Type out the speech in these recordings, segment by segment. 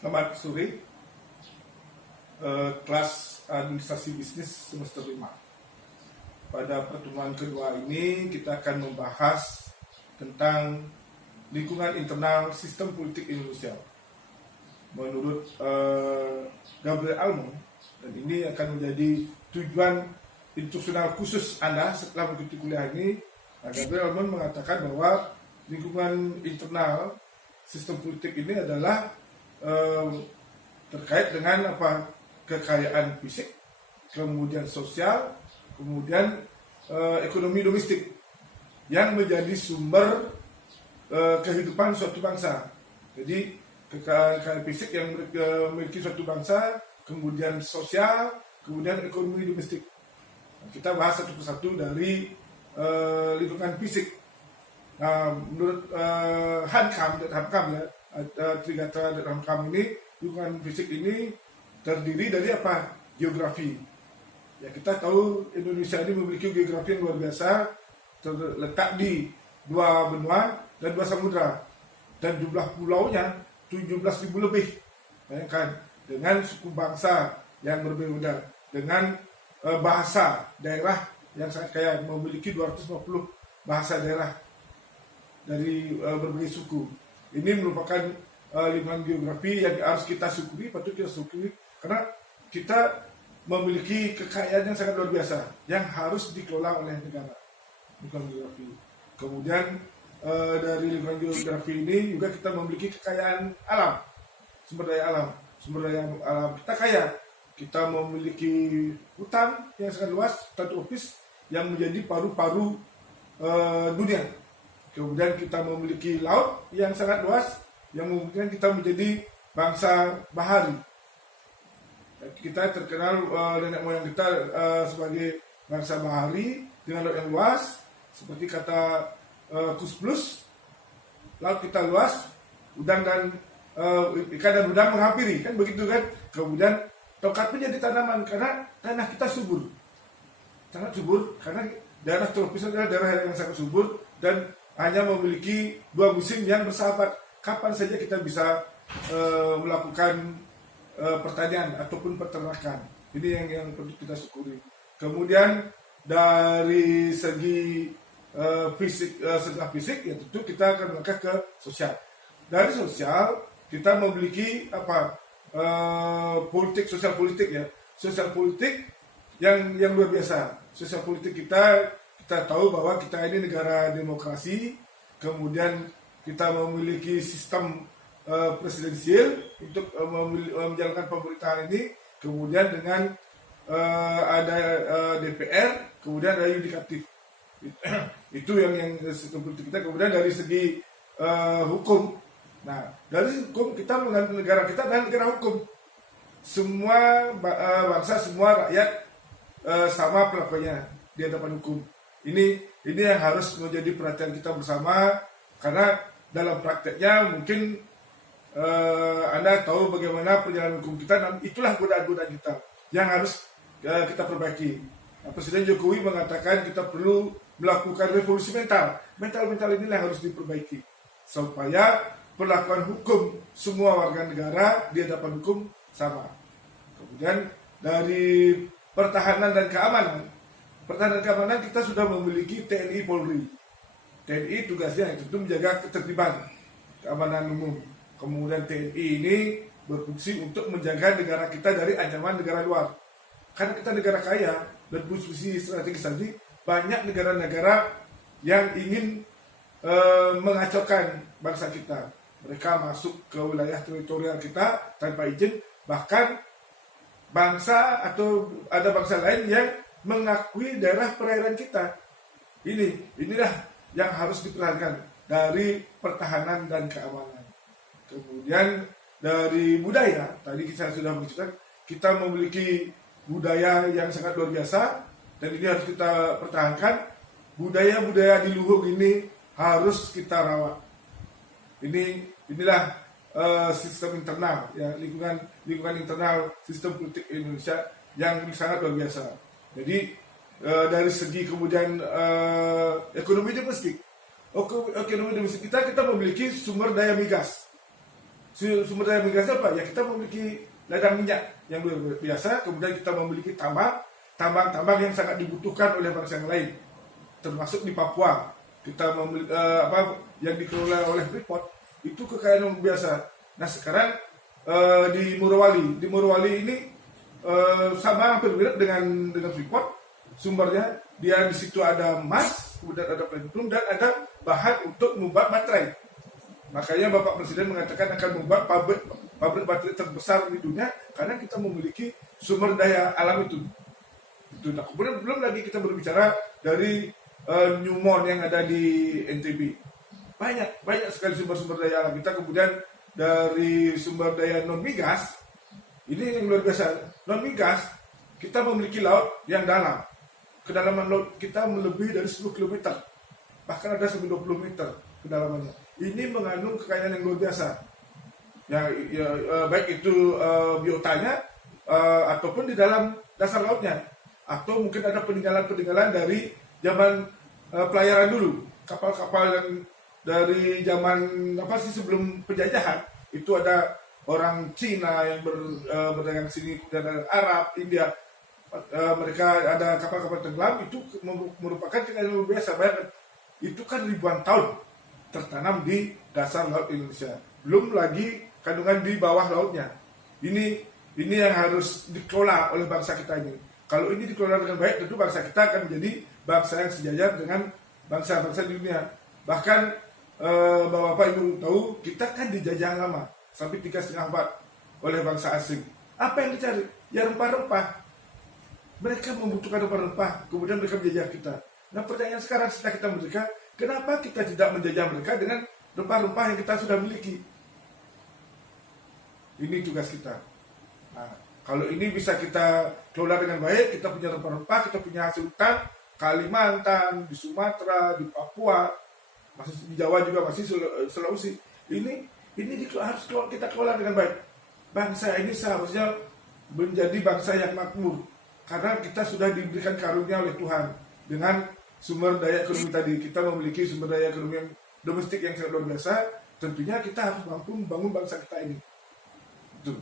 Selamat sore, kelas administrasi bisnis semester 5. Pada pertemuan kedua ini kita akan membahas tentang lingkungan internal sistem politik Indonesia. Menurut Gabriel Almond, dan ini akan menjadi tujuan instruksional khusus Anda setelah mengikuti kuliah ini. Gabriel Almond mengatakan bahwa lingkungan internal sistem politik ini adalah terkait dengan kekayaan fisik, kemudian sosial, kemudian ekonomi domestik yang menjadi sumber kehidupan suatu bangsa. Jadi kekayaan fisik yang memiliki suatu bangsa, kemudian sosial, kemudian ekonomi domestik. Kita bahas satu persatu dari lingkungan fisik. Nah, menurut Hankam ya, Trigatra dan Hankam ini, lingkungan fisik ini terdiri dari apa? Geografi. Ya, kita tahu Indonesia ini memiliki geografi yang luar biasa, terletak di 2 benua dan 2 samudra, dan jumlah pulaunya 17.000 lebih. Bayangkan, dengan suku bangsa yang berbeda, dengan bahasa daerah yang sangat kaya, memiliki 250 bahasa daerah dari berbagai suku. Ini merupakan lingkungan geografi yang harus kita syukuri, patut kita syukuri, karena kita memiliki kekayaan yang sangat luar biasa yang harus dikelola oleh negara. Lingkungan geografi. Kemudian dari lingkungan geografi ini juga kita memiliki kekayaan alam, sumber daya alam. Sumber daya alam kita kaya. Kita memiliki hutan yang sangat luas, hutan tropis yang menjadi paru-paru dunia. Kemudian kita memiliki laut yang sangat luas yang memungkinkan kita menjadi bangsa bahari. Kita terkenal nenek moyang kita sebagai bangsa bahari dengan laut yang luas, seperti kata Kusplus, laut kita luas, udang dan ikan dan udang menghampiri, kan begitu kan? Kemudian tongkat menjadi tanaman karena tanah kita subur, sangat subur, karena daerah tropis adalah daerah yang sangat subur dan hanya memiliki 2 musim yang bersahabat. Kapan saja kita bisa melakukan pertanian ataupun peternakan. Ini yang perlu kita syukuri. Kemudian dari segi fisik, setelah fisik, ya tentu kita akan melangkah ke sosial. Dari sosial kita memiliki politik, sosial politik ya, sosial politik yang luar biasa. Sosial politik kita tahu bahwa kita ini negara demokrasi, kemudian kita memiliki sistem presidensial untuk menjalankan pemerintahan ini, kemudian dengan ada DPR, kemudian ada yudikatif. Itu yang sistem politik kita. Kemudian dari segi hukum, nah dari hukum kita menganggap negara kita adalah negara hukum. Semua bangsa, semua rakyat sama perlakuannya di hadapan hukum. Ini yang harus menjadi perhatian kita bersama, karena dalam prakteknya mungkin Anda tahu bagaimana perjalanan hukum kita, dan itulah godaan-godaan kita yang harus kita perbaiki. Nah, Presiden Jokowi mengatakan kita perlu melakukan revolusi mental. Mental inilah yang harus diperbaiki supaya perlakuan hukum semua warga negara di hadapan hukum sama. Kemudian dari pertahanan dan keamanan kita sudah memiliki TNI Polri. TNI tugasnya itu menjaga ketertiban, keamanan umum. Kemudian TNI ini berfungsi untuk menjaga negara kita dari ancaman negara luar. Karena kita negara kaya dan posisi strategis tadi, banyak negara-negara yang ingin mengacaukan bangsa kita. Mereka masuk ke wilayah teritorial kita tanpa izin, bahkan bangsa atau ada bangsa lain yang mengakui daerah perairan kita. Inilah yang harus diperhatikan dari pertahanan dan keamanan. Kemudian dari budaya, tadi kita sudah menceritakan, kita memiliki budaya yang sangat luar biasa, dan ini harus kita pertahankan. Budaya-budaya di luhur ini harus kita rawat. Inilah sistem internal, ya, lingkungan internal sistem politik Indonesia yang sangat luar biasa. Jadi dari segi kemudian ekonomi domestik kita memiliki sumber daya migas. Sumber daya migas apa? Ya kita memiliki ladang minyak yang luar biasa, kemudian kita memiliki tambang yang sangat dibutuhkan oleh bangsa yang lain, termasuk di Papua. Kita memiliki yang dikelola oleh Freeport, itu kekayaan yang luar biasa. Nah sekarang di Morowali ini sama hampir mirip dengan Freeport. Sumbernya dia di situ ada emas, kemudian ada platinum dan ada bahan untuk membuat baterai. Makanya Bapak Presiden mengatakan akan membuat pabrik baterai terbesar di dunia karena kita memiliki sumber daya alam itu. Nah, kemudian belum lagi kita berbicara dari Newmont yang ada di NTB. Banyak sekali sumber daya alam kita. Kemudian dari sumber daya non migas, ini yang luar biasa. Non migas kita memiliki laut yang dalam. Kedalaman laut kita melebihi dari 10 km, bahkan ada 20 meter kedalamannya. Ini mengandung kekayaan yang luar biasa. Baik itu biotanya ataupun di dalam dasar lautnya, atau mungkin ada peninggalan dari zaman pelayaran dulu, kapal-kapal yang dari zaman sebelum penjajahan itu ada orang Cina yang berdagang sini, dan ada Arab, India. Mereka ada kapal-kapal tenggelam, itu merupakan kekayaan luar biasa. Bayangkan, itu kan ribuan tahun tertanam di dasar laut Indonesia. Belum lagi kandungan di bawah lautnya. Ini yang harus dikelola oleh bangsa kita ini. Kalau ini dikelola dengan baik, tentu bangsa kita akan menjadi bangsa yang sejajar dengan bangsa-bangsa di dunia. Bahkan Bapak Ibu tahu, kita kan dijajah lama sampai 3,5 abad oleh bangsa asing. Apa yang dicari? Ya rempah-rempah. Mereka membutuhkan rempah-rempah, kemudian mereka menjajah kita. Nah pertanyaan sekarang setelah kita merdeka, kenapa kita tidak menjajah mereka dengan rempah-rempah yang kita sudah miliki? Ini tugas kita. Nah, kalau ini bisa kita kelola dengan baik, kita punya rempah-rempah, kita punya hasil hutan, Kalimantan, di Sumatera, di Papua, masih di Jawa juga, masih Sulawesi. Ini harus kita kelola dengan baik. Bangsa ini seharusnya menjadi bangsa yang makmur, karena kita sudah diberikan karunia oleh Tuhan dengan sumber daya ekonomi tadi. Kita memiliki sumber daya ekonomi yang domestik yang sangat luar biasa. Tentunya kita harus mampu membangun bangsa kita ini. Itu.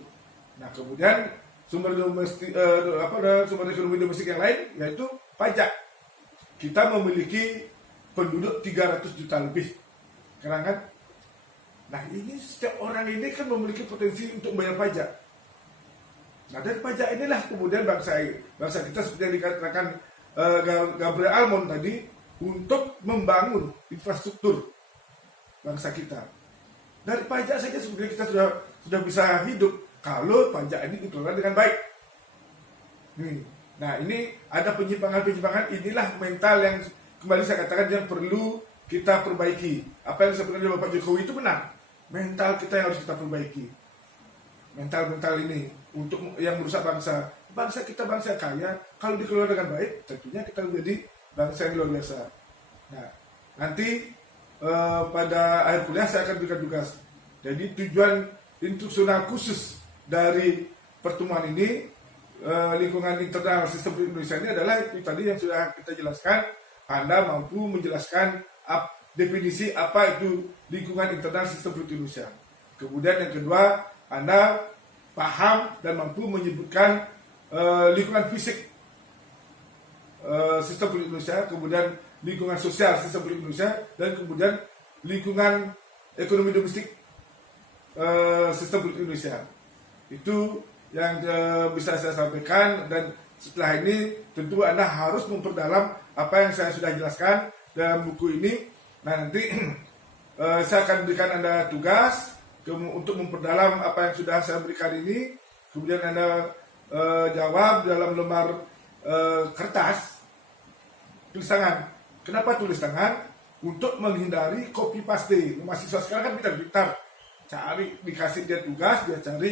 Nah kemudian sumber ekonomi domestik yang lain yaitu pajak. Kita memiliki penduduk 300 juta lebih, kan? Nah ini setiap orang ini kan memiliki potensi untuk bayar pajak. Nah dari pajak inilah kemudian bangsa kita seperti yang dikatakan Gabriel Almond tadi, untuk membangun infrastruktur bangsa kita. Dari pajak saja sebenarnya kita sudah bisa hidup kalau pajak ini dikelola dengan baik. Nah ini ada penyimpangan, inilah mental yang kembali saya katakan yang perlu kita perbaiki. Apa yang sebenarnya Bapak Jokowi itu benar. Mental kita yang harus kita perbaiki. Mental ini untuk yang merusak bangsa kita bangsa kaya, kalau dikelola dengan baik tentunya kita menjadi bangsa yang luar biasa. Nah nanti pada akhir kuliah saya akan berikan tugas. Jadi tujuan instruksional khusus dari pertemuan ini, lingkungan internal sistem Indonesia ini adalah itu tadi yang sudah kita jelaskan. Anda mampu menjelaskan definisi apa itu lingkungan internal sistem Indonesia. Kemudian yang kedua, Anda paham dan mampu menyebutkan lingkungan fisik sistem politik Indonesia, kemudian lingkungan sosial sistem politik Indonesia, dan kemudian lingkungan ekonomi domestik sistem politik Indonesia. Itu yang bisa saya sampaikan, dan setelah ini tentu Anda harus memperdalam apa yang saya sudah jelaskan dalam buku ini. Nah nanti saya akan berikan Anda tugas untuk memperdalam apa yang sudah saya berikan ini. Kemudian Anda jawab dalam lembar kertas tulis tangan. Kenapa tulis tangan? Untuk menghindari copy paste. Mahasiswa sekarang kan pintar-pintar, cari, dikasih dia tugas, dia cari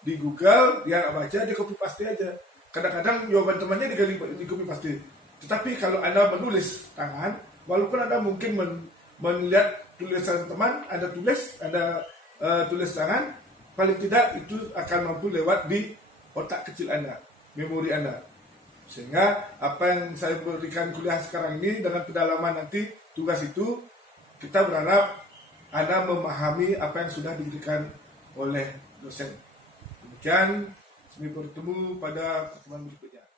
di Google, dia baca, dia copy paste aja. Kadang-kadang jawaban temannya di copy paste. Tetapi kalau Anda menulis tangan, walaupun Anda mungkin melihat tulisan teman, Anda tulis tangan, paling tidak itu akan mampu lewat di otak kecil Anda, memori Anda. Sehingga apa yang saya berikan kuliah sekarang ini dengan kedalaman nanti tugas itu, kita berharap Anda memahami apa yang sudah diberikan oleh dosen. Demikian, sampai bertemu pada pertemuan berikutnya.